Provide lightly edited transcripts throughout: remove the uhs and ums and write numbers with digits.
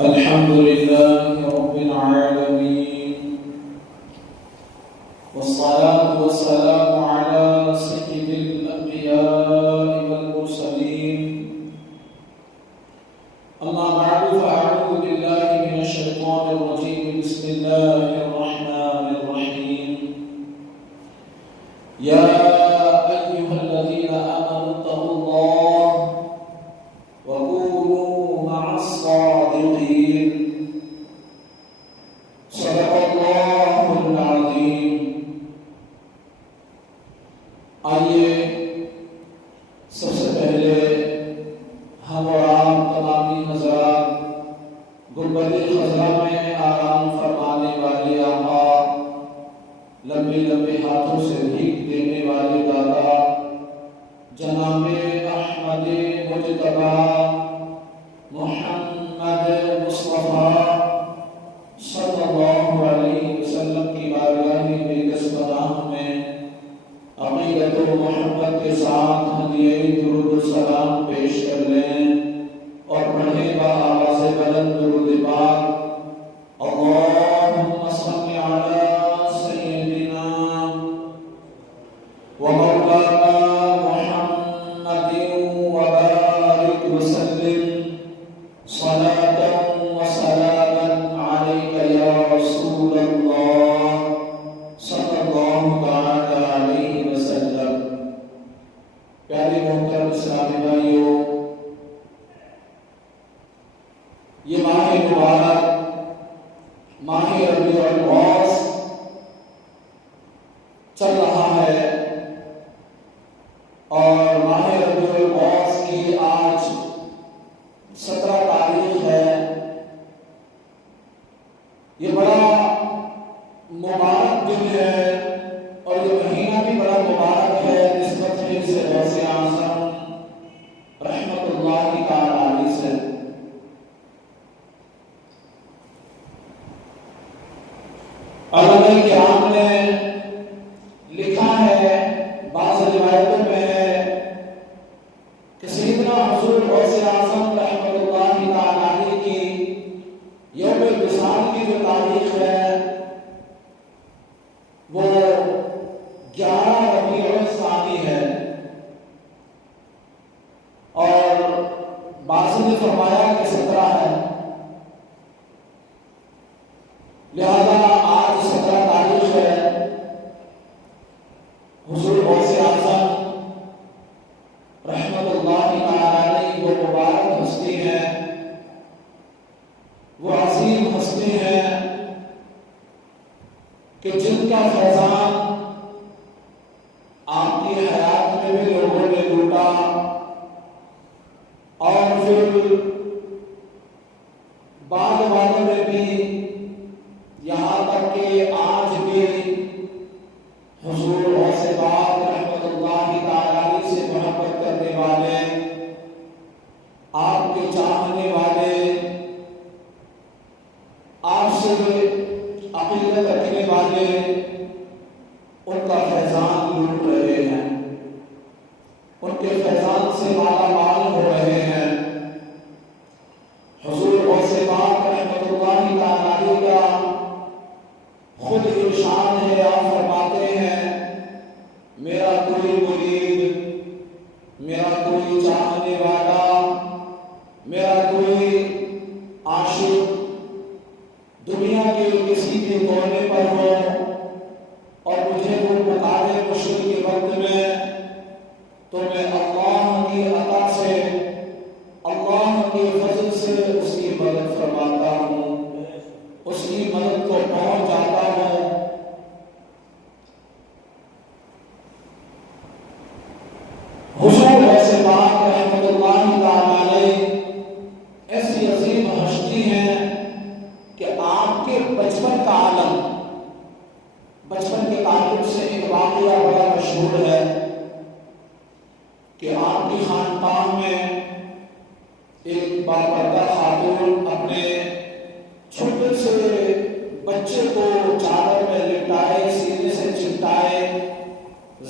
الحمد لله رب العالمين، والصلاة والسلام على سيد الأنبياء والمرسلين. أما بعد فأعوذ بالله من الشيطان الرجيم. بسم الله الرحمن الرحيم. يا أيها الذين آمنوا اتقوا الله وكونوا مع الصادقين. صدق الله العظيم. آئیے سب سے پہلے ہم اور آپ تمامی حضرات گنبد خضرا میں آرام فرمانے والے آقا، لمبے لمبے ہاتھوں سے بھیک دینے والے دادا جناب احمد مجتبی محمد مصطفیٰ صلی اللہ علیہ وسلم کی بارگاہ میں بے پناہ میں عقیدت و محبت کے ساتھ ہدیہ درود و سلام پیش کر لیں اور پڑھیں با آواز بلند درود پاک، اللہم صل علی سیدنا و مولانا محمد وبارک وسلم صلاة و سلاما علیک یا رسول اللہ صلی اللہ تعالی علیہ وسلم۔ پیارے محترم اسلامی بھائیوں، یہ ماہ مبارک ماہ ربیع الاوّل چل رہا ہے اور ماہ ربیع الاوّل کی آج 17 تاریخ ہے۔ یہ بڑا مبارک دن ہے اور یہ مہینہ بھی بڑا مبارک ہے نسبت ہے اسے غوث اعظم رحمت اللہ تعالی علیہ سے۔ علماء کرام نے لکھا ہے، بعض روایتوں میں ہے کہ سیدنا حضور غوث اعظم رحمت اللہ تعالی علیہ کی یوم وصال کی جو تاریخ ہے وہ 11 ربیع الثانی ہے، اور بعض نے فرمایا کہ 17 ہے، لہذا آج 17 تاریخ ہے۔ حضور غوث اعظم رحمت اللہ تعالی علیہ وہ مبارک ہستی ہے، وہ عظیم ہستی ہے کہ جن کا فیضان آپ کی حیات میں بھی لوگوں نے لوٹا اور پھر بعد والوں میں بھی، یہاں تک کہ آج بھی حضور غوث پاک رحمت اللہ تعالی علیہ سے محبت کرنے والے، آپ کے چاہنے والے، آپ سے عقیدت رکھنے والے ان کا فیضان لوٹ رہے ہیں، ان کے فیضان سے مالا مال ہو رہے ہیں۔ حضور غوث پاک رحمت اللہ تعالی علیہ کا خود ارشاد ہے، آپ فرماتے ہیں میرا کوئی مرید، میرا کوئی چاہنے والا، میرا کوئی عاشق دنیا کے کسی بھی کونے پر ہو اور مجھے وہ پکارے مشکل کے وقت میں، تو میں اللہ کی عطا سے، اللہ کے فضل سے اس کی مدد فرماتا ہوں، اس کی مدد کو پہنچ جاتا ہوں۔ حضور غوث پاک رحمت اللہ تعالی علیہ ایسی عظیم ہستی ہیں کہ آپ کے بچپن کا عالم، بچپن کے تعلق سے ایک واقعہ بڑا مشہور ہے کہ آپ کی خانقاہ میں ایک باپردہ خاتون اپنے چھوٹے سے بچے کو چادر میں لٹائے، سینے سے چمٹائے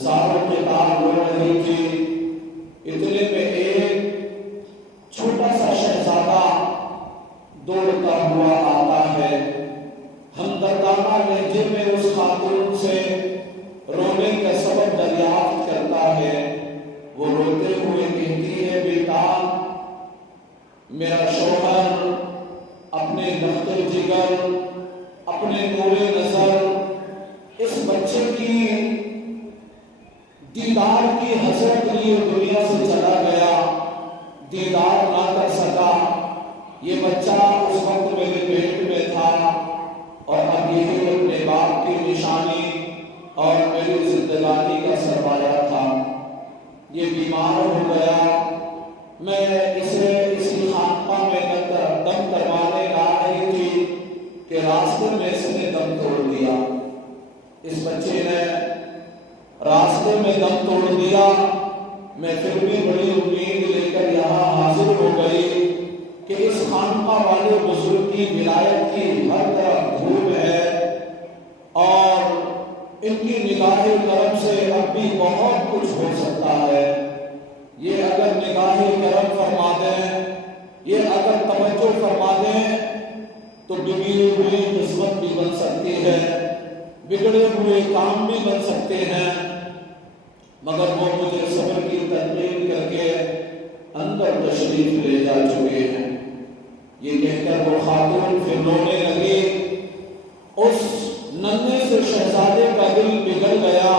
زاروں کے بعد رو رہی تھی۔ اتنے میں ایک چھوٹا سا شہزادہ دوڑتا ہوا آتا ہے، ہمدردانہ لہجے میں اس خاتون سے رونے کا سبب دریافت کرتا ہے۔ وہ روتے ہوئے کہتی ہے، بیٹا میرا شوہر اپنے لخت جگر، اپنے نور نظر اس بچے کی دیدار کی حسرت لیے دنیا سے چلا گیا، دیدار نہ کر سکا۔ یہ بچہ اس وقت میرے پیٹ میں تھا اور اب یہی اپنے باپ کی نشانی اور میری زندگانی کا سرمایہ تھا۔ یہ بیمار ہو گیا، میں اسے اسی خانقاہ میں دم کروانے لا رہی تھی کہ راستے میں اس نے دم توڑ دیا۔ اس بچے نے راستے میں دم توڑ دیا۔ میں پھر بھی بڑی امید لے کر یہاں حاضر ہو گئی کہ اس خانقاہ والے بزرگ کی ولایت کی ہر طرف دھوم ہے اور ان کی نگاہ کرم سے اب بھی بہت کچھ ہو سکتا ہے۔ یہ اگر نگاہ کرم فرما دیں، یہ اگر توجہ فرما دیں تو بگڑی ہوئی قسمت بھی بن سکتی ہے، بگڑے ہوئے کام بھی بن سکتے ہیں، مگر وہ مجھے صبر کی تلقین کر کے اندر تشریف لے جا چکے ہیں۔ یہ کہہ کر وہ خاتون پھر رونے لگی۔ اس ننھے سے شہزادے کا دل پگھل گیا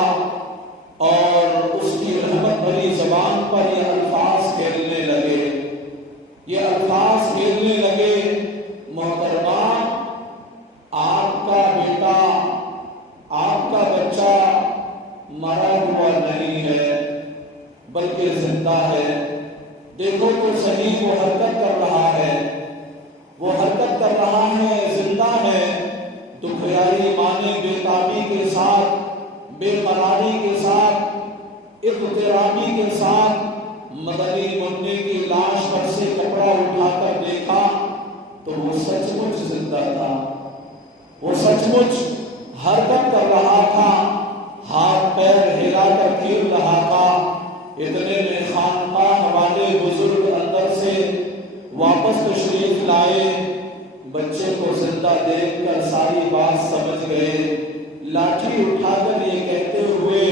اور اس کی رحمت بھری زبان پر یہ الفاظ کھیلنے لگے، یہ الفاظ کھیلنے لگے، محترمہ آپ کا بیٹا، آپ کا بچہ مرا ہوا نہیں ہے بلکہ زندہ ہے۔ دیکھو تو صحیح، وہ حرکت کر رہا ہے، وہ حرکت کر رہا ہے، زندہ ہے۔ دکھیاری مانے بے تابی کے ساتھ، بے قراری کے ساتھ، اضطرابی کے ساتھ مدنی منع کی لاش پر سے کپڑا اٹھا کر دیکھا تو وہ سچ مچ زندہ تھا، وہ سچ مچ حرکت کر رہا تھا، ہاتھ پیر ہلا کر کھیل رہا تھا۔ اتنے میں خانقاہ والے بزرگ اندر سے واپس تشریف لائے، بچے کو زندہ دیکھ کر ساری بات سمجھ گئے، لاٹھی اٹھا کر یہ کہتے ہوئے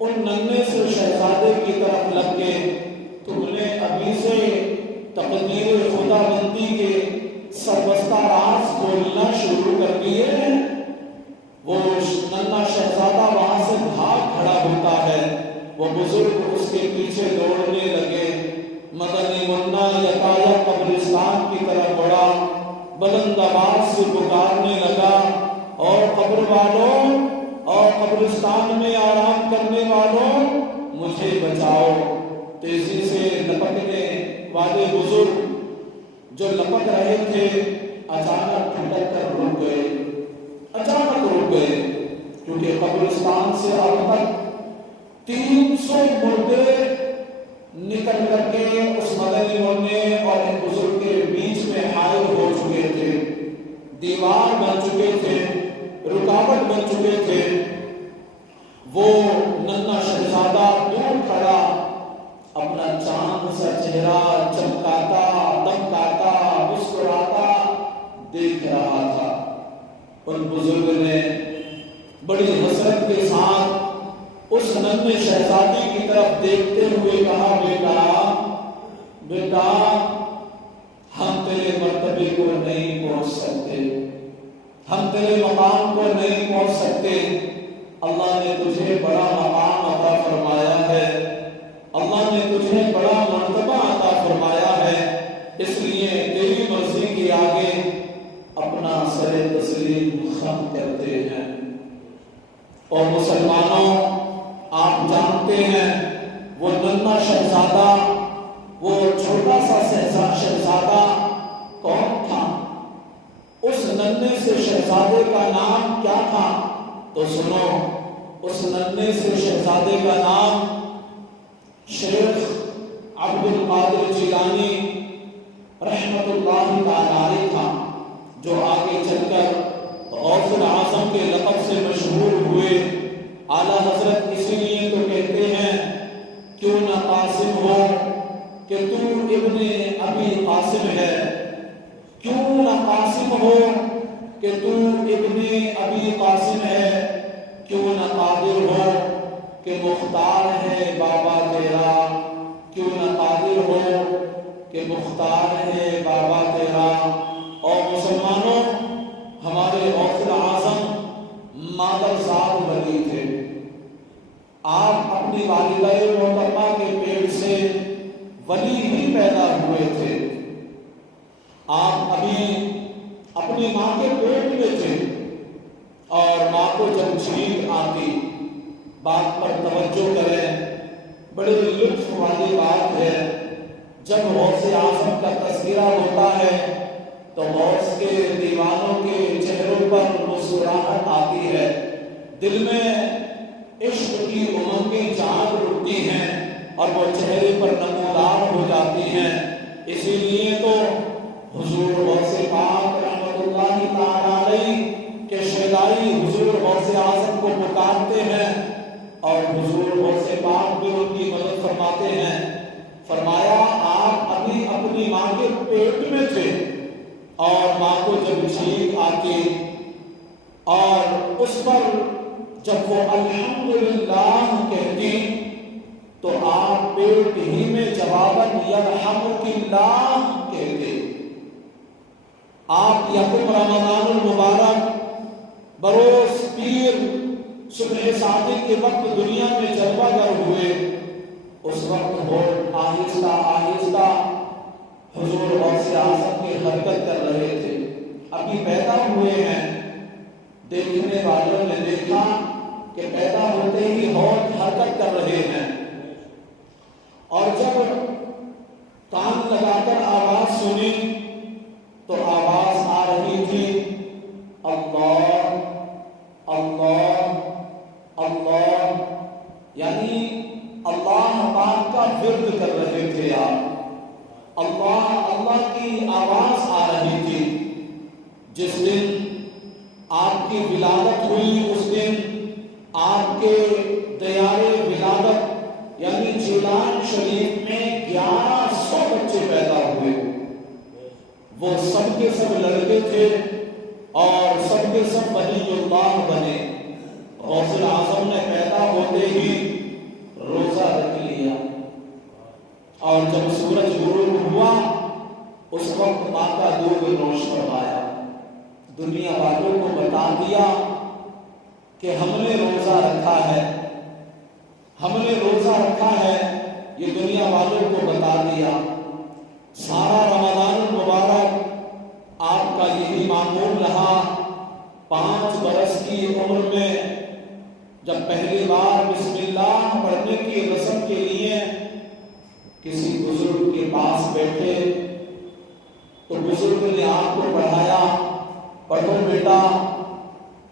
ان ننھے سے شہزادے کی طرف لگ کے، تم نے ابھی سے تقدیر خدا بندی کے سربستہ راز کھولنا شروع کر دیے ہیں۔ وہ ننھا شہزادہ وہاں سے بھاگ کھڑا ہوتا ہے، وہ بزرگ اس کے پیچھے دوڑنے لگے۔ مدنی منا یکایک قبرستان کی طرف بڑھا، بلند آواز سے پکارنے لگا، اور قبر والوں اور قبرستان میں آرام کرنے والوں مجھے بچاؤ۔ تیزی سے لپکنے والے بزرگ جو لپک رہے تھے اچانک پھٹک کر رک گئے، اچانک رک گئے، کیونکہ قبرستان سے اب تک 300 مردے نکل کر کے اس مدنی منع اور ان بزرگ کے بیچ میں حائل ہو چکے تھے، دیوار بن چکے تھے، رکاوٹ بن چکے تھے۔ وہ ننھا شہزادہ دور کھڑا اپنا چاند سا چہرہ چمکاتا، دمکاتا، مسکراتا دیکھ رہا تھا۔ ان بزرگ نے بڑی حسرت کے ساتھ اس ننھے شہزادے کی طرف دیکھتے ہوئے کہا، بیٹا ہم تیرے مرتبے کو نہیں پہنچ سکتے، ہم تیرے مقام کو نہیں پہنچ سکتے۔ اللہ نے تجھے بڑا مقام عطا فرمایا ہے، اللہ نے تجھے بڑا مرتبہ عطا فرمایا ہے، اس لیے تیری مرضی کے آگے اپنا سر تسلیم خم کرتے ہیں۔ اور مسلمانوں، آپ جانتے ہیں وہ ننھا شہزادہ، وہ چھوٹا سا شہزادہ کون تھا؟ اس ننھے سے شہزادے کا نام کیا تھا؟ تو سنو، اس ننھے سے شہزادے کا نام شیخ عبد القادر جیلانی رحمت اللہ تعالی علیہ تھا، جو آگے چل کر غوث العظم کے لقب سے مشہور ہوئے۔ اعلیٰ حضرت اسی لیے تو کہتے ہیں، کیوں نہ قاسم ہو کہ تو ابن ابی قاسم ہے، کیوں قاسم ہو کہ تو ابن ابی قاسم ہے، کیوں نہ قادر ہو کہ مختار ہے بابا تیرا، کیوں نہ قادر ہو کہ مختار ہے بابا تیرا۔ اور مسلمانوں، ہمارے غوث اعظم مادرزاد ولی تھے۔ آپ اپنی والدہ محترمہ کے پیٹ سے ولی ہی پیدا ہوئے تھے۔ آپ ابھی اپنی ماں کے پیٹ میں تھے اور ماں کو جب چھینک آتی، بات پر توجہ کریں، بڑے لطف والی بات ہے، جب غوث اعظم کا تذکرہ ہوتا ہے تو غوث کے دیوانوں کے چہروں پر مسکراہٹ آتی ہے، دل میں عشق کی امنگیں جاگ اٹھتی ہیں اور وہ چہرے پر نمودار ہو جاتی ہیں۔ اسی لیے تو حضور غوث پاک رحمت اللہ تعالی علیہ کے شیدائی حضور غوث اعظم کو پکارتے ہیں اور حضور غوث پاک بھی ان کی مدد فرماتے ہیں۔ فرمایا آپ ابھی اپنی ماں کے پیٹ میں تھے اور ماں کو جب چھینک آتی اور اس پر جب وہ الحمدللہ کہتی تو آپ پیٹ ہی میں جواباً یرحمک اللہ کہتے۔ آپ یکم رمضان المبارک بروز پیر صبح صادق کے وقت دنیا میں جلوہ گر ہوئے، اس وقت وہ آہستہ آہستہ حضور غوث اعظم کی حرکت کر رہے تھے، ابھی پیدا ہوئے ہیں۔ دیکھنے والوں نے دیکھا کہ پیدا ہوتے ہی ہوٹ حرکت کر رہے ہیں، اور جب کان لگا کر آواز سنی تو آواز آ رہی تھی اللہ اللہ اللہ، یعنی اللہ پاک کا ورد کر رہے تھے آپ، اللہ اللہ کی آواز آ رہی تھی۔ جس دن آپ کی ولادت ہوئی اس دن آپ کے دیار ولادت یعنی جیلان شریف میں 1100 بچے پیدا ہوئے۔ وہ سب کے سب لڑکے تھے اور سب کے سب ولی اللہ بنے۔ غوث اعظم نے پیدا ہوتے ہی روزہ رکھ لیا اور جب سورج غروب ہوا اس وقت ماں کا دودھ نوش فرمایا، دنیا والوں کو بتا دیا کہ ہم نے روزہ رکھا ہے، ہم نے روزہ رکھا ہے، یہ دنیا والوں کو بتا دیا۔ سارا رمضان المبارک آپ کا یہی معمول رہا۔ 5 برس کی عمر میں جب پہلی بار بسم اللہ پڑھنے کی رسم کے لیے کسی بزرگ کے پاس بیٹھے تو بزرگ نے آپ کو پڑھایا، پڑھو بیٹا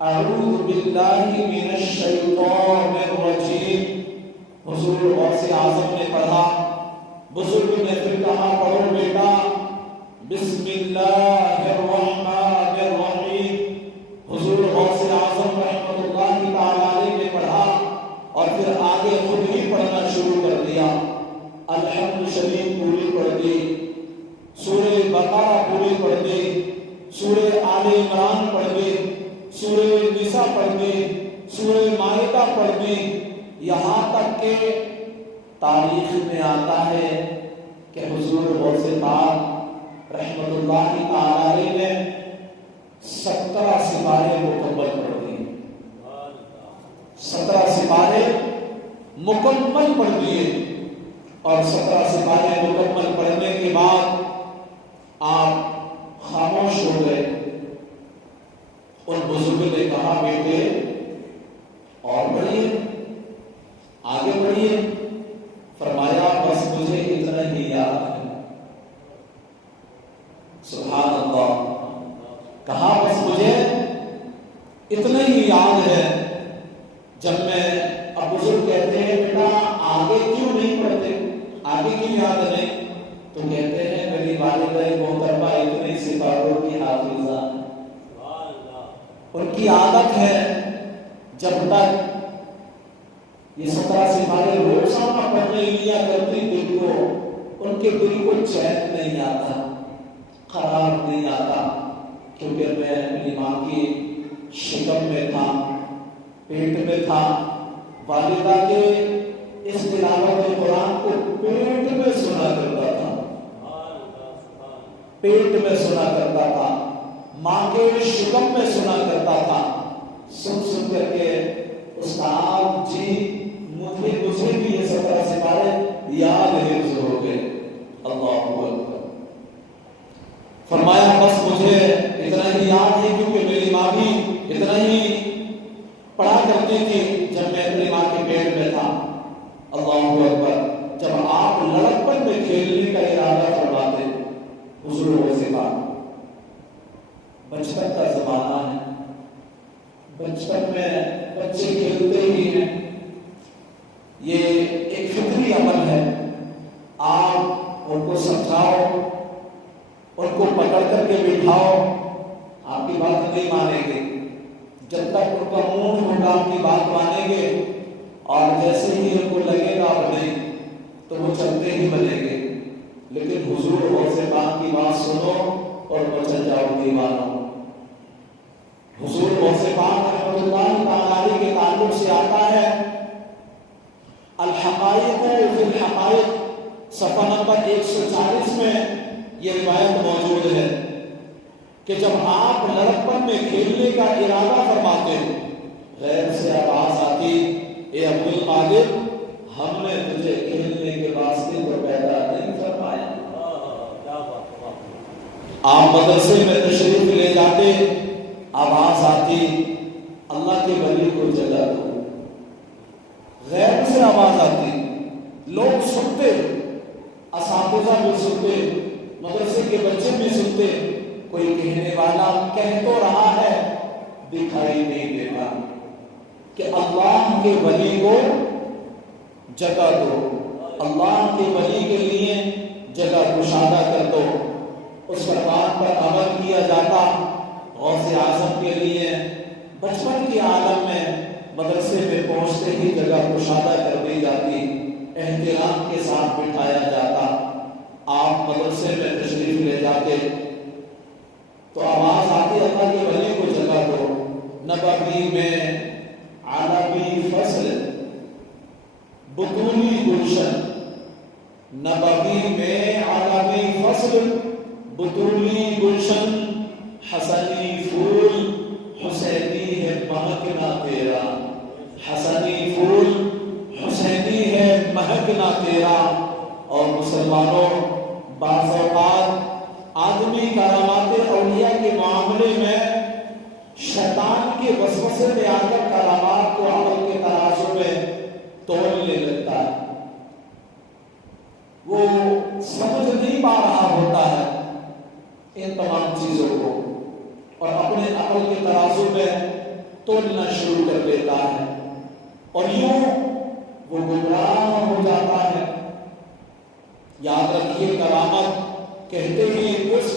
اعوذ باللہ من الشیطان الرجیم۔ حضور غوث اعظم نے پڑھا، بزرگ نے پھر کہا پڑھو بیٹا بسم اللہ الرحمن الرحیم۔ حضور غوث اعظم رحمت اللہ تعالی علیہ نے پڑھا اور پھر آگے خود ہی پڑھنا شروع کر دیا۔ الحمد شریف پوری پڑھ دی، سورہ بقرہ پوری پڑھ دی، سورہ آل عمران پڑھ دی، سورہ نساء پڑھ دی، سورہ مائدہ پڑھ دی، یہاں تک کہ تاریخ میں آتا ہے کہ حضور غوث پاک رحمت اللہ تعالی علیہ نے 17 سپارے مکمل پڑھ دیے، 17 سپارے مکمل پڑھ دیے، اور 17 سپارے مکمل پڑھنے کے بعد آپ خاموش ہو گئے۔ ان بزرگ نے کہا بیٹے اور پڑھیے، آگے بڑھیے۔ فرمایا بس مجھے اتنا ہی یاد ہے۔ سبحان اللہ، کہا بس مجھے اتنا ہی یاد ہے۔ جب میں اب بزرگ کہتے ہیں بیٹا آگے کیوں نہیں پڑھتے، آگے کیوں یاد نہیں، تو کہتے ہیں میری والدہ محترمہ اتنے سپاروں کی حافظہ، ان کی عادت ہے جب تک یہ 17 سپارے روزانہ پڑھنے لیا کرتی دل کو، ان کے دل کو چین نہیں آتا، قرار نہیں آتا، کیونکہ میں اپنی ماں کی شکم میں تھا، پیٹ میں تھا، والدہ کے اس تلاوت قرآن کو پیٹ میں سنا کرتا تھا، پیٹ میں سنا کرتا تھا، ماں کے شکم میں سنا کرتا تھا۔ سن کر کے استاد جی مجھے بھی یہ 17 سپارے یاد حفظ ہو گئے۔ اللہ اکبر۔ فرمایا بس مجھے اتنا ہی یاد ہے کیونکہ میری ماں بھی اتنا ہی پڑھا کرتی تھی جب میں اپنی ماں کے پیٹ میں تھا۔ اللہ اکبر۔ جب آپ لڑکپن میں کھیلنے کا ارادہ فرماتے حضور ویسے بات، بچپن کا زمانہ ہے، بچپن میں بچے کھیلتے ہی ہیں، یہ ایک فطری عمل ہے۔ آپ ان کو سمجھاؤ، ان کو پکڑ کر کے بٹھاؤ، آپ کی بات نہیں مانیں گے، جب تک ان کا منہ ہوگا آپ کی بات مانیں گے، اور جیسے ہی ان کو لگے گا اب نہیں تو وہ چلتے ہی بنیں گے۔ لیکن حضور غوث پاک کی بات سنو اور بچل جاؤ دیوانوں۔ حضور غوث پاک رحمۃ اللہ تعالی کے تعلق سے آتا ہے الحقائق فی الحقائق، صفحہ نمبر 140 میں یہ روایت موجود ہے کہ جب آپ لڑکپن میں کھیلنے کا ارادہ فرماتے غیر سے آواز آتی، اے عبد القادر، ہم نے تجھے کھیلنے کے واسطے تو پیدا نہیں فرمایا۔ آپ مدرسے میں تشریف لے جاتے، آواز آتی، اللہ کے ولی کو جگہ دو۔ غیر سے آواز آتی، لوگ سنتے، اساتذہ بھی سنتے، مدرسے کے بچے بھی سنتے، کوئی کہنے والا کہہ تو رہا ہے، دکھائی نہیں دیتا کہ اللہ کے ولی کو جگہ دو، اللہ کے ولی کے لیے جگہ کشادہ کر دو۔ اس فرمان پر عمل کیا جاتا۔ غوث اعظم کے لیے بچپن کے عالم میں مدرسے میں پہنچتے ہی جگہ کشادہ کر دی جاتی، احترام کے ساتھ بٹھایا جاتا۔ آپ مدرسے میں تشریف لے جاتے تو آواز آتی، اللہ کے ولی کو جگہ دو۔ نبوی میں عربی فصل بطولی گلشن، نبوی میں عربی فصل بطولی گلشن، حسنی پھول حسینی ہے مہکنا تیرا، حسنی پھول حسینی ہے مہکنا تیرا۔ اور مسلمانوں، بعض اوقات آدمی کرامات اولیاء کے معاملے میں شیطان کے وسوسے میں آ کر کرامات کو عمل کے ترازو میں تولنے لگتا ہے، وہ سمجھ نہیں پا رہا ہوتا ہے ان تمام چیزوں کو، اور اپنے عقل کے ترازو میں تولنا شروع کر دیتا ہے، اور یوں وہ گمراہ ہو جاتا ہے۔ یاد رکھیے، کرامت کہتے ہی اس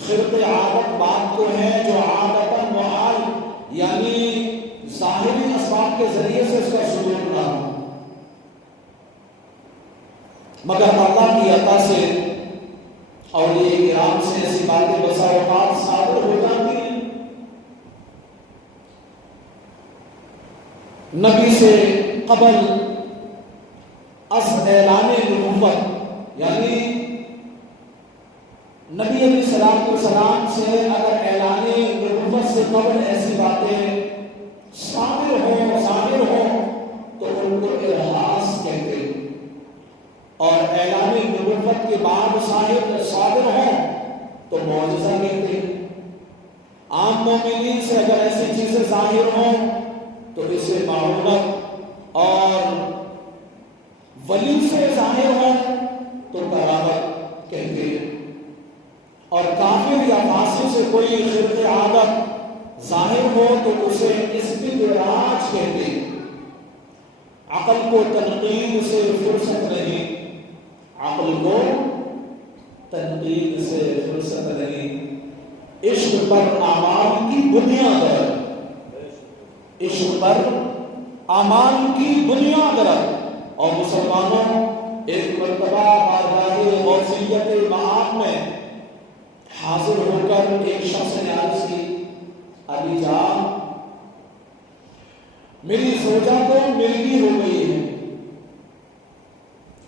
خرق عادت بات کو ہے جو عادتاً محال، یعنی ظاہری اسباب کے ذریعے سے اس کا صدور نہ ہو، مگر اللہ کی عطا سے اولیاء کرام سے ایسی باتیں بسا اوقات صادر ہو جاتی ہیں۔ نبی سے قبل از اعلان نبوت، یعنی نبی علیہ السلام سے اگر اعلان نبوت سے قبل ایسی باتیں صادر ہوں، ظاہر ہوں، تو ان کو ارہاس کہتے ہیں، اور اعلان نبوت کے بعد صادر ہوں تو معجزہ کہتے ہیں۔ عام مومنین سے اگر ایسی چیزیں ظاہر ہوں تو اسے معونت، اور ولی سے ظاہر ہوں تو کرامت کہتے ہیں، اور کافر یا فاسق سے کوئی خرق عادت ظاہر ہو تو اسے استدراج کہتے ہیں۔ عقل کو تنقید سے فرصت نہیں، عقل کو تنقید سے فرصت نہیں۔ عشق پر اعمال کی بنیاد ہے، عشق پر اعمال کی بنیاد ہے۔ اور مسلمانوں، ایک مرتبہ بارگاہ غوثیت مآب میں حاضر ہو کر ایک شخص نے عرض زوجہ کو مرگی ہو گئی ہے،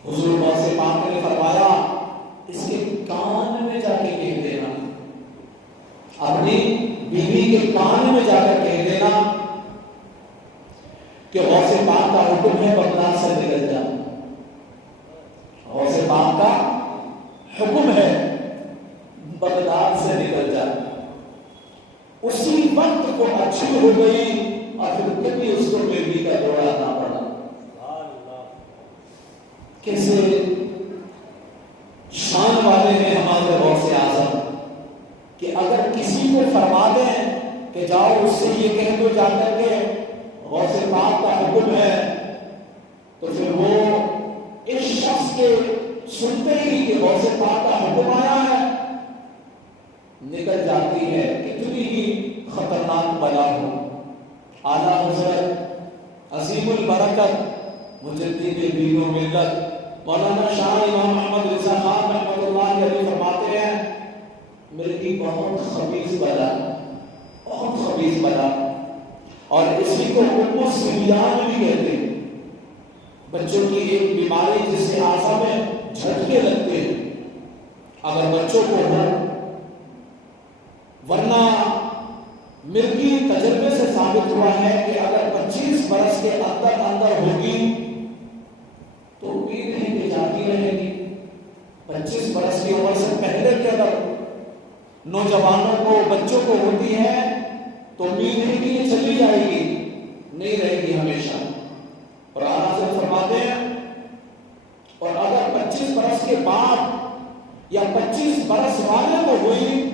حضور غوث پاک نے فرمایا اس کے کان میں جا کے کہہ دینا، اپنی بیوی کے کان میں جا کر کہہ دینا کہ غوث پاک کا حکم ہے بغداد سے نکل جا، غوث پاک کا حکم ہے بغداد سے نکل جا۔ اسی وقت وہ اچھی ہو گئی اور پھر کبھی اس کو بیوی کا جوڑا نہ پڑا۔ کیسے شان والے ہیں ہمارے غوث اعظم کہ اگر کسی کو فرما دیں کہ جاؤ اس سے یہ کہہ دو جا کر کے غوث پاک کا حکم ہے، تو پھر وہ اس شخص کے سنتے ہی کہ غوث پاک کا حکم آیا ہے نکل جاتی ہے، کتنی ہی خطرناک بلا ہو۔ اعلیٰ حضرت عظیم البرکت مجدد دین و ملت مولانا شاہ امام محمد رضا خان رحمۃ اللہ علیہ فرماتے ہیں مرغی بہت خبیث بلا، بہت خبیث بلا، اور اسی کو ام السبیان بھی کہتے ہیں، بچوں کی ایک بیماری جس سے اعضاء میں جھٹکے لگتے ہیں، اگر بچوں کو ہو، ورنہ مرغی تجربے سے ثابت ہوا ہے کہ اگر 25 برس کے اندر اندر ہوگی تو امید ہے کہ جاتی رہے گی۔ 25 برس کی عمر سے پہلے کے اگر نوجوانوں کو بچوں کو ہوتی ہے تو امید ہے کہ یہ چلی جائے گی، نہیں رہے گی ہمیشہ۔ اور اعلیٰ سے فرماتے ہیں اور اگر 25 برس کے بعد یا 25 برس والے کو ہوئی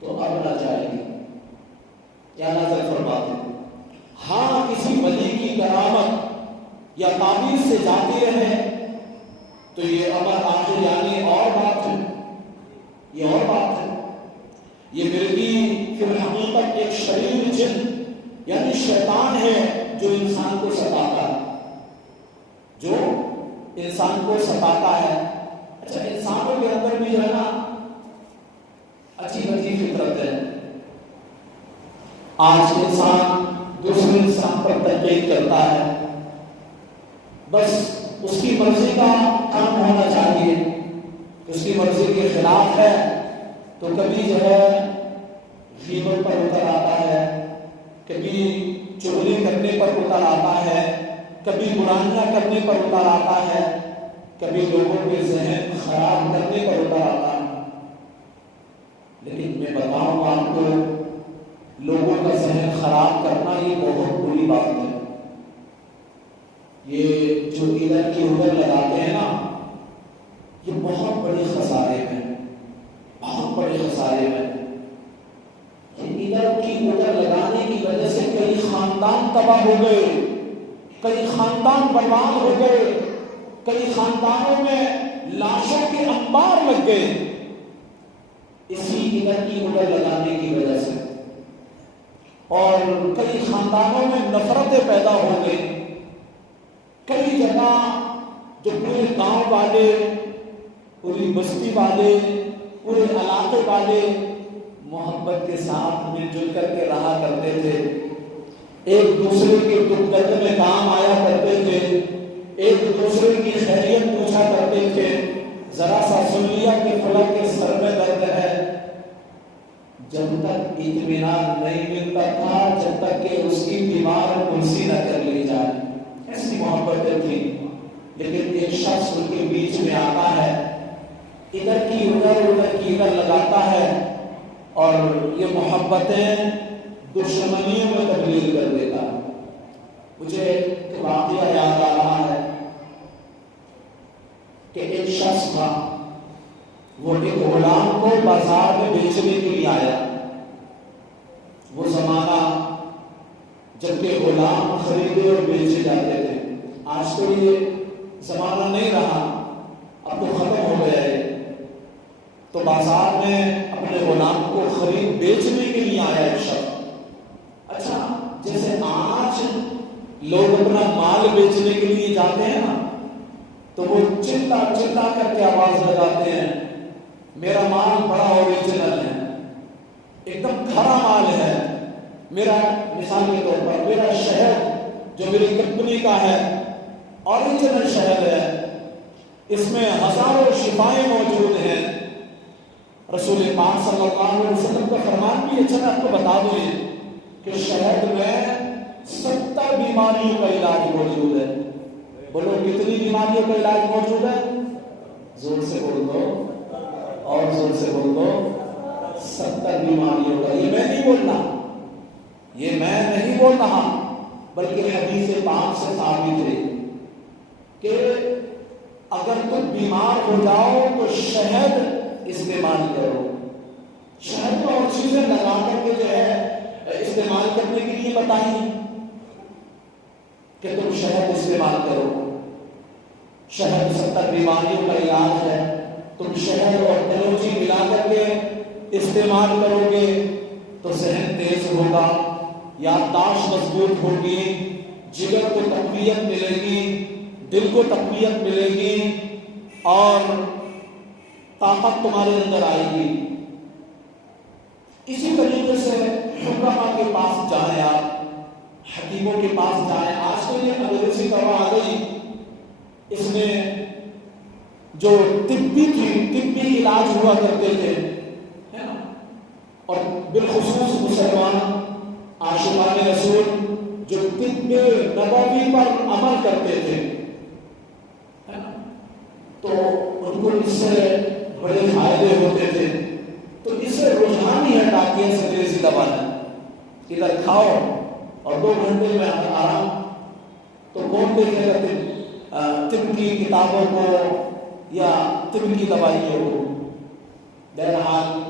تو اب نہ جائے گی، کیا نظر فرماتے ہیں؟ ہاں کسی ولی کی کرامت یا تعبیر سے جاتی رہے تو یہ امر آخر یعنی اور بات ہے، یہ اور بات ہے۔ یہ مرغی فی الحقیقت ایک شریر جن یعنی شیطان ہے جو انسان کو ستاتا ہے، جو انسان کو ستاتا ہے۔ اچھا انسانوں کے اندر بھی جو ہے نا عجیب عجیب فطرت ہے۔ آج انسان دوسرے انسان پر تنقید کرتا ہے، بس اس کی مرضی کا کام ہونا چاہیے، اس کی مرضی کے خلاف ہے تو کبھی جو ہے غیبت پر اتر آتا ہے، کبھی چغلی کرنے پر اتر آتا ہے، کبھی برائیاں کرنے پر اتر آتا ہے، کبھی لوگوں کے ذہن خراب کرنے پر اتر آتا ہے۔ لیکن میں بتاؤں آپ کو لوگوں کا ذہن خراب کرنا یہ بہت بری بات ہے۔ یہ جو ادھر کی ادھر لگاتے ہیں نا یہ بہت بڑی خسارے میں، بہت بڑے خسارے میں۔ ادھر کی ادھر لگانے کی وجہ سے کئی خاندان تباہ ہو گئے، کئی خاندان برباد ہو گئے، کئی خاندانوں میں لاشوں کے انبار لگ گئے، اسی ادھر کی ادھر لگانے کی وجہ سے۔ اور کئی خاندانوں میں نفرتیں پیدا ہو گئی، کئی جگہ جو پورے گاؤں والے، پوری بستی والے، پورے علاقے والے محبت کے ساتھ مل جل کر کے رہا کرتے تھے، ایک دوسرے کے دکھ درد میں کام آیا کرتے تھے، ایک دوسرے کی خیریت پوچھا کرتے تھے، ذرا سا سن لیا کہ فلاں کے سر میں درد ہے، جب تک اطمینان نہیں ملتا تھا جب تک کہ اس کی بیمار کرسی نہ کر لی جائے، ایسی محبتیں تھی۔ لیکن ایک شخص ان کے بیچ میں آتا ہے، ادھر کی ادھر ادھر کی ادھر لگاتا ہے اور یہ محبتیں دشمنیوں میں تبدیل کر دیتا ہے۔ مجھے ایک واقعہ یاد آ رہا ہے کہ ایک شخص تھا، وہ ایک غلام کو بازار میں بیچنے کے لیے آیا۔ وہ زمانہ جب کہ غلام خریدے اور بیچے جاتے تھے، آج تو یہ زمانہ نہیں رہا، اب تو ختم ہو گیا ہے۔ تو بازار میں اپنے غلام کو خرید بیچنے کے لیے آیا ایک شخص۔ اچھا جیسے آج لوگ اپنا مال بیچنے کے لیے جاتے ہیں نا تو وہ چلتا چلتا کر کے آواز لگاتے ہیں میرا مال بڑا اوریجنل ہے، ایک دم کھرا مال ہے، میرا مثال کے طور پر میرا شہد جو میری کمپنی کا ہے، اوریجنل شہد ہے، اس میں ہزاروں شفائیں موجود ہیں۔ رسول پاک صلی اللہ علیہ وسلم کا فرمان بھی اچھا، میں آپ کو بتا دوں یہ کہ شہد میں 70 بیماریوں کا علاج موجود ہے۔ بولو کتنی بیماریوں کا علاج موجود ہے؟ زور سے بول دو اور زور سے بول دو، 70 بیماریوں کا۔ یہ میں نہیں بولنا، یہ میں نہیں بول رہا، بلکہ حدیث پاک سے ثابت ہے کہ اگر تم بیمار ہو جاؤ تو شہد استعمال کرو۔ شہد کو اور چیزیں لگا کر کے جو ہے استعمال کرنے کے لیے بتائیں کہ تم شہد استعمال کرو۔ شہد 70 بیماریوں کا علاج ہے۔ تم شہد اور کلوچی ملا کر کے استعمال کرو گے تو ذہن تیز ہوگا، یادداشت مضبوط ہوگی، جگر کو تقویت ملے گی، دل کو تقویت ملے گی اور طاقت تمہارے اندر آئے گی۔ اسی طریقے سے حکما کے پاس جائیں، آپ حکیموں کے پاس جائیں۔ آج تو یہ انگریزی دوا آ گئی، اس میں جو طبی علاج ہوا کرتے تھے اور بالخصوص مسلمان عاشقان رسول جو طب نبوی پر عمل کرتے تھے تو ان کو اس سے بڑے فائدے ہوتے تھے۔ تو اس سے رجحان ہی ہٹا کے انگریزی دوا نے ادھر کھاؤ اور 2 گھنٹے میں آرام۔ تو کون دیکھے گا طب کی کتابوں کو یا طب کی دوائیوں کو؟ بہرحال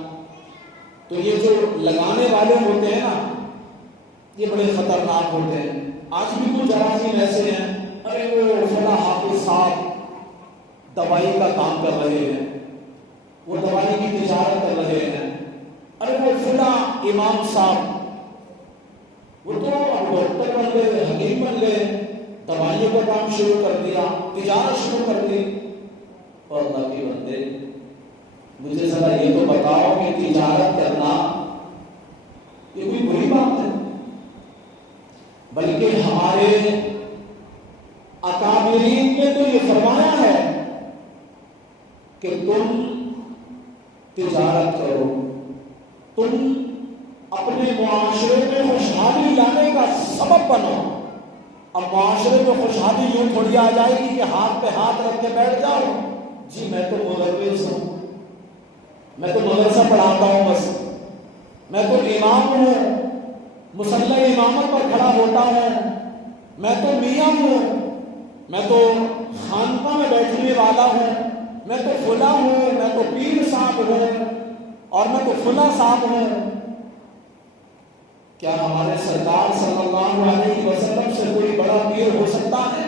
تو یہ جو لگانے والے ہوتے ہیں نا، یہ بڑے خطرناک ہوتے ہیں۔ آج بھی کچھ جراثیم ایسے ہیں، ارے وہ فلاں حافظ صاحب دوائی کا کام کر رہے ہیں، وہ دوائی کی تجارت کر رہے ہیں، ارے وہ فلاں امام صاحب وہ تو اب ڈاکٹر بن گئے، حکیم بن گئے، دوائیوں کا کام شروع کر دیا، تجارت شروع کر دی۔ اور اللہ کے بندے، مجھے ذرا یہ تو بتاؤ کہ تجارت کرنا یہ کوئی بری بات ہے؟ بلکہ ہمارے اکابرین نے تو یہ فرمایا ہے کہ تم تجارت کرو، تم اپنے معاشرے میں خوشحالی لانے کا سبب بنو۔ اب معاشرے میں خوشحالی یوں تھوڑی آ جائے گی کہ ہاتھ پہ ہاتھ رکھ کے بیٹھ جاؤ، جی میں تو مدرس ہوں، میں تو مدرسہ پڑھاتا ہوں، بس میں تو امام ہوں، مصلی امامت پر کھڑا ہوتا ہوں، میں تو میاں ہوں، میں تو خانقاہ میں بیٹھنے والا ہوں، میں تو فلاں ہوں، میں تو پیر صاحب ہوں اور میں تو فلاں صاحب ہوں۔ کیا ہمارے سرکار صلی اللہ علیہ وسلم سے کوئی بڑا پیر ہو سکتا ہے؟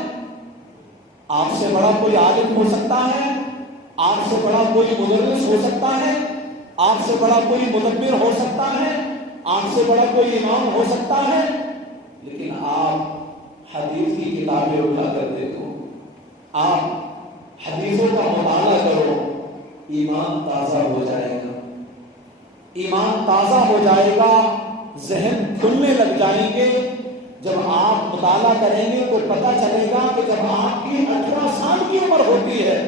آپ سے بڑا کوئی عالم ہو سکتا ہے؟ آپ سے بڑا کوئی مدرس ہو سکتا ہے؟ آپ سے بڑا کوئی مدبر ہو سکتا ہے؟ آپ سے بڑا کوئی امام ہو سکتا ہے؟ لیکن آپ حدیث کی کتابیں اٹھا کر دیکھو، آپ حدیثوں کا مطالعہ کرو، ایمان تازہ ہو جائے گا، ایمان تازہ ہو جائے گا، ذہن کھلنے لگ جائیں گے۔ جب آپ مطالعہ کریں گے تو پتہ چلے گا کہ جب آپ کی 18 سال کی عمر ہوتی ہے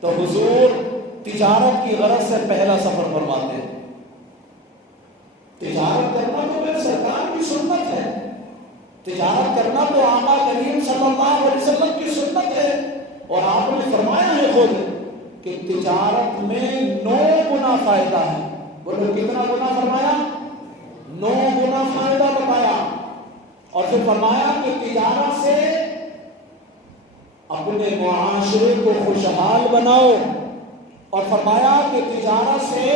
تو حضور تجارت کی غرض سے پہلا سفر فرماتے ہیں۔ تجارت کرنا تو میرے سرکار کی سنت ہے، تجارت کرنا تو آقا کریم صلی اللہ علیہ وسلم کی سنت ہے، اور آپ نے فرمایا ہے خود کہ تجارت میں 9 گنا فائدہ ہے۔ بولو کتنا گنا فرمایا؟ 9 گنا فائدہ بتایا، اور پھر فرمایا کہ تجارت سے اپنے معاشرے کو خوشحال بناؤ، اور فرمایا کہ تجارت سے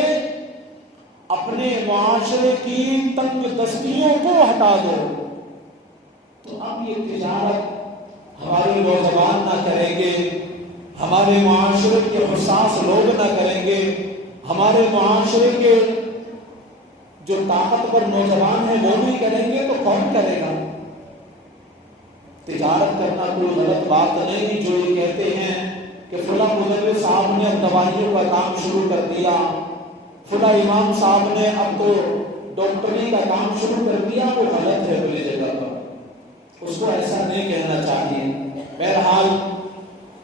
اپنے معاشرے کی تنگ دستیوں کو ہٹا دو۔ تو اب یہ تجارت ہمارے نوجوان نہ کریں گے، ہمارے معاشرے کے حساس لوگ نہ کریں گے، ہمارے معاشرے کے جو طاقتور نوجوان ہیں وہ نہیں کریں گے تو کون کرے گا؟ تجارت کرنا کوئی غلط بات نہیں جو یہ کہتے ہیں کہ فلاں مدرس صاحب نے اب دوائیوں کا کام شروع کر دیا، فلاں امام صاحب نے اب تو ڈاکٹری کا کام شروع کر دیا، وہ غلط ہے اپنی جگہ پر۔ اس کو ایسا نہیں کہنا چاہیے۔ بہرحال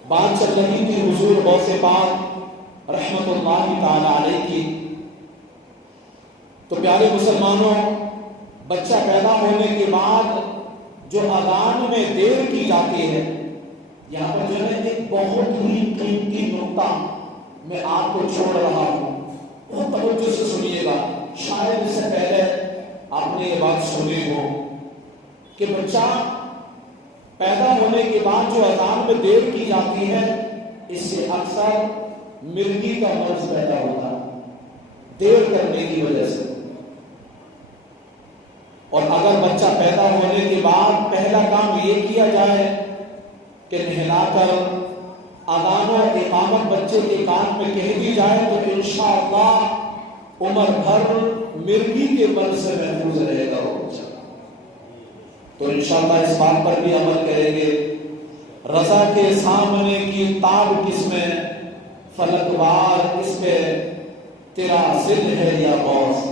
بات چل رہی تھی حضور غوث پاک رحمت اللہ تعالی علیہ کی، تو پیارے مسلمانوں، بچہ پیدا ہونے کے بعد جو اذان میں دیر کی جاتی ہے، یہاں پر جو ہے ایک بہت ہی قیمتی نقطہ میں آپ کو چھوڑ رہا ہوں، بہت توجہ سے سنیے گا، شاید اس سے پہلے آپ نے یہ بات سنی ہو کہ بچہ پیدا ہونے کے بعد جو اذان میں دیر کی جاتی ہے، اس سے اکثر مرگی کا مرض پیدا ہوتا ہے دیر کرنے کی وجہ سے۔ اور اگر بچہ پیدا ہونے کے بعد پہلا کام یہ کیا جائے کہ نہلا کر اذان و اقامت بچے کے کان میں کہہ دی جائے، تو انشاءاللہ عمر بھر مرگی کے مرض سے محفوظ رہے گا وہ بچہ۔ تو انشاءاللہ اس بات پر بھی عمل کریں گے۔ رضا کے سامنے کی تاب کس میں، فلک وار کس پہ، تیرا ذل ہے یا غوث۔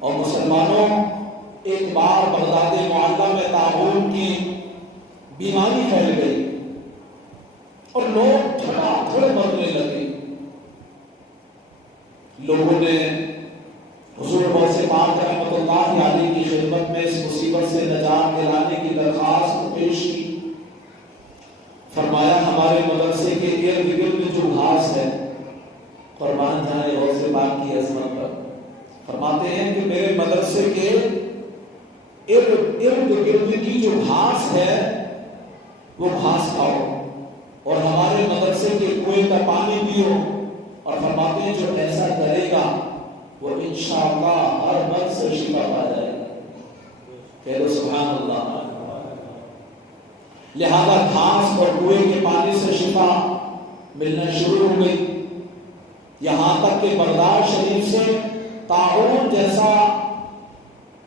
اور مسلمانوں، ایک بار بغداد معلیٰ میں طاعون کی بیماری پھیل گئی اور لوگ دھڑا دھڑ مرنے لگے۔ لوگوں نے حضور غوث پاک رحمت اللہ علیہ کی خدمت میں اس مصیبت سے نجات دلانے کی درخواست پیش کی۔ فرمایا ہمارے مدرسے کے ارد گرد جو گھاس ہے، قربان جائے غوث پاک کی عظمت پر، فرماتے ہیں کہ میرے مدرسے کے ارد گرد کی جو گھاس ہے وہ گھاس کھاؤ اور ہمارے مدرسے کے کنویں کا پانی پیو، اور فرماتے ہیں جو ایسا کرے گا وہ انشاءاللہ ہر مرض سے شفا پا جائے گا۔ کہہ دو سبحان اللہ۔ لہذا گھاس اور کنویں کے پانی سے شفا ملنا شروع ہو گئی، یہاں تک کہ بغداد شریف سے طاعون جیسا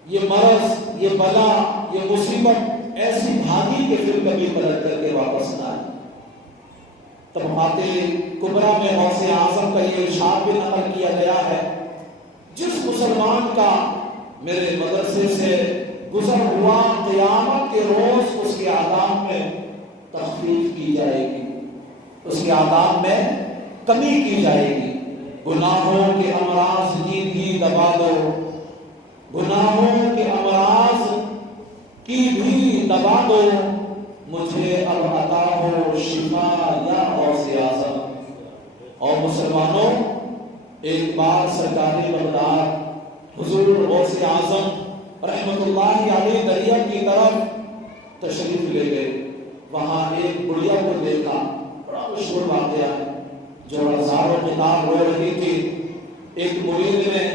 یہ مرض، یہ بلا، یہ مصیبت ایسی بھاگی کہ پھر کبھی پلٹ کر کے واپس نہ آئی۔ طبقات کبریٰ میں غوث اعظم کا یہ ارشاد بھی نقل کیا گیا ہے، جس مسلمان کا میرے مدرسے سے گزر ہوا، قیامت کے روز اس کے عذاب میں تخفیف کی جائے گی، اس کے عذاب میں کمی کی جائے گی۔ گناہوں کے امراض کی بھی دبا دو، گناہوں کے امراض کی بھی دبا دو، مجھے اب عطا ہو شفا یا غوث اعظم۔ اور مسلمانوں، ایک بار سرکار بغداد حضور غوث اعظم رحمت اللہ علیہ دریا کی طرف تشریف لے گئے، وہاں ایک بڑھیا کو دیکھا، بڑا مشہور واقعہ ہے، جو ہزاروں کتاب رو رہی تھی۔ ایک مرید نے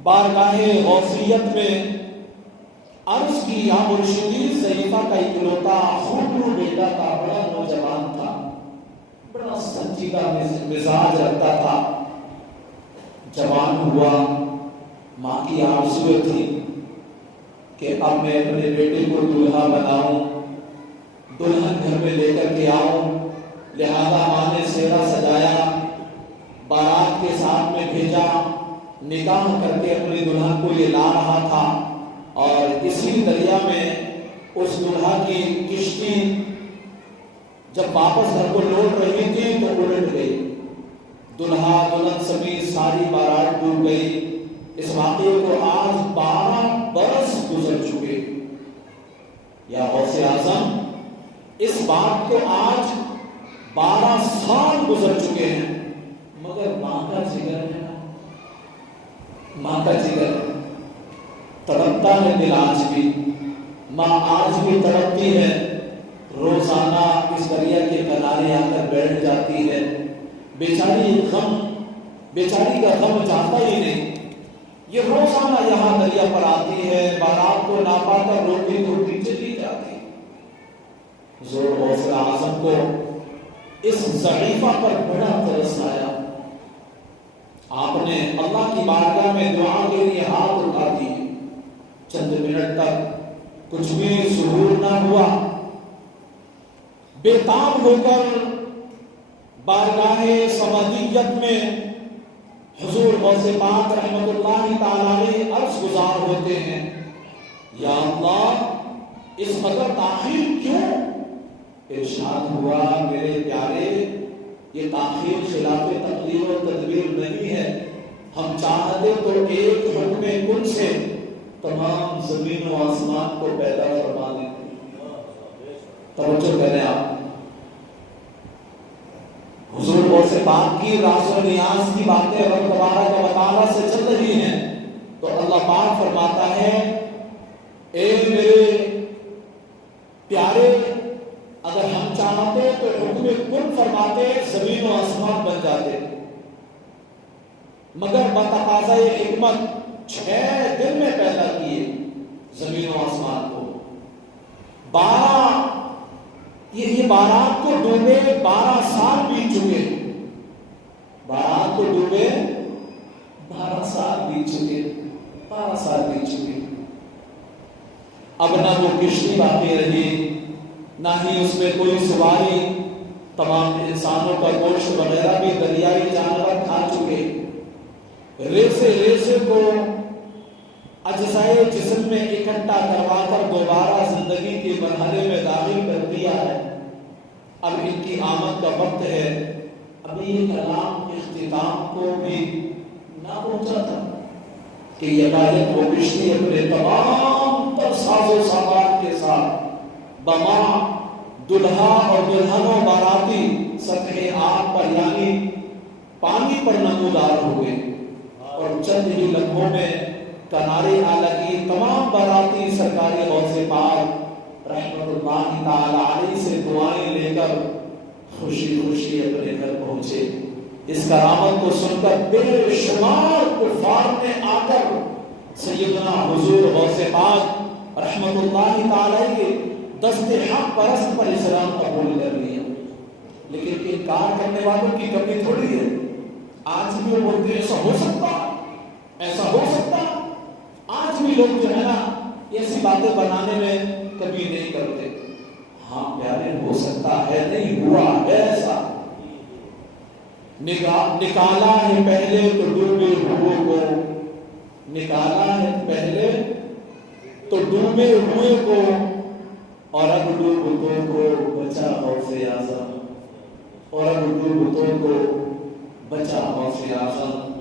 بارگاہ غوثیت میں عرض کی، یا مرشدی، ضعیفہ کا اکلوتا خوبرو بیٹا تھا، بڑا نوجوان تھا، بڑا سنجیدہ مزاج رکھتا تھا، جوان ہوا، ماں کی آرزو تھی کہ اب میں اپنے بیٹے کو دلہا بناؤں، دلہن گھر میں لے کر کے آؤں۔ لہذا ماں نے سیرا سجایا، بارات کے ساتھ میں بھیجا، نکاح کر کے اپنی دلہن کو یہ لا رہا تھا، اور اسی دریا میں اس دلہا کی کشتی جب واپس گھر کو لوٹ رہی تھی تو الٹ گئی، دلہا دلہن سمیت ساری بارات ڈوب گئی۔ اس واقعے کو آج 12 برس گزر چکے۔ یا غوث اعظم، اس بات کو آج 12 سال گزر چکے ہیں، مگر ماں کا جگر ہے، ماں کا جگر تڑپتا ہے دل آج بھی، ماں آج بھی تڑپتی ہے، روزانہ اس دریا کے کنارے آ کر بیٹھ جاتی ہے، بیچاری کا غم جاتا ہی نہیں، یہ روزانہ یہاں دریا پر آتی ہے، بارات کو ناپا کر روتی روتی چلی جاتی۔ حضور غوث اعظم کو اس ضعیفہ پر بڑا ترس آیا، آپ نے اللہ کی بارگاہ میں دعا کے لیے ہاتھ اٹھا دیے، چند منٹ تک کچھ بھی ظہور نہ ہوا، بے تاب ہو کر بارگاہ سمدیت میں حضور غوث پاک رحمت اللہ تعالی علیہ عرض گزار ہوتے ہیں، یا اللہ اس قدر تاخیر کیوں؟ ارشاد ہوا میرے پیارے یہ تاخیر خلاف تقدیر و تدبیر نہیں ہے، ہم چاہتے تو ایک حکم کن سے تمام زمین و آسمان کو پیدا فرما دیتے۔ توجہ کریں آپ، حضور غوث پاک کی راز و نیاز کی باتیں رب تبارک و تعالیٰ سے چل رہی ہیں تو اللہ پاک فرماتا ہے اے میرے پیارے اگر ہم چاہتے تو حکم کن فرماتے زمین و آسمان بن جاتے، مگر بتقاضۂ حکمت 6 دن میں پیدا کیے زمین و آسمان کو۔ 12 یہ بارات کو ڈوبے 12 سال بیت چکے، بارات کو ڈوبے 12 سال بیت چکے، 12 سال بیت چکے۔ اب نہ وہ کشتی باقی رہی، نہ ہی اس میں کوئی سواری، تمام انسانوں کا گوشت وغیرہ بھی دریائی جانور کھا چکے۔ ریسے ریسے کو اجزائے جسم میں اکٹھا کروا کر دوبارہ زندگی کے مرحلے میں داخل کر دیا ہے۔ اب ان کی آمد کا وقت ہے، ابھی یہ کلام اختتام کو بھی نہ پہنچا تھا کہ یکایک وہ کشتی اپنے تمام تر ساز و سامان کے ساتھ بما دلہا اور دلہنوں باراتی سطح آگ پر یعنی پانی پر نمودار ہو گئے، اور چند ہی لمحوں میں کنارے آ لگی تمام باراتی سرکاری غوث پاک رحمت اللہ تعالی علیہ سے دعائیں لے کر خوشی خوشی اپنے گھر پہنچے۔ اس کرامت کو سن کر بے شمار کفار نے آ کر سیدنا حضور غوث پاک رحمت اللہ تعالی کے دست حق پرست پر اسلام قبول کر لیا، لیکن انکار کرنے والوں کی کمی تھوڑی ہے۔ آج بھی وہ بولتے ایسا ہو سکتا، ایسا ہو سکتا، آج بھی لوگ جو ہے نا ایسی باتیں بنانے میں کبھی نہیں کرتے۔ ہاں پیارے ہو سکتا ہے، نہیں ہوا ہے ایسا۔ نکالا ہے پہلے تو ڈوبے ہوئے کو، نکالا ہے پہلے تو ڈوبے ہوئے کو، اور اب ڈوبتوں کو بچا غوث اعظم، اور اب ڈوبتوں کو بچا غوث اعظم۔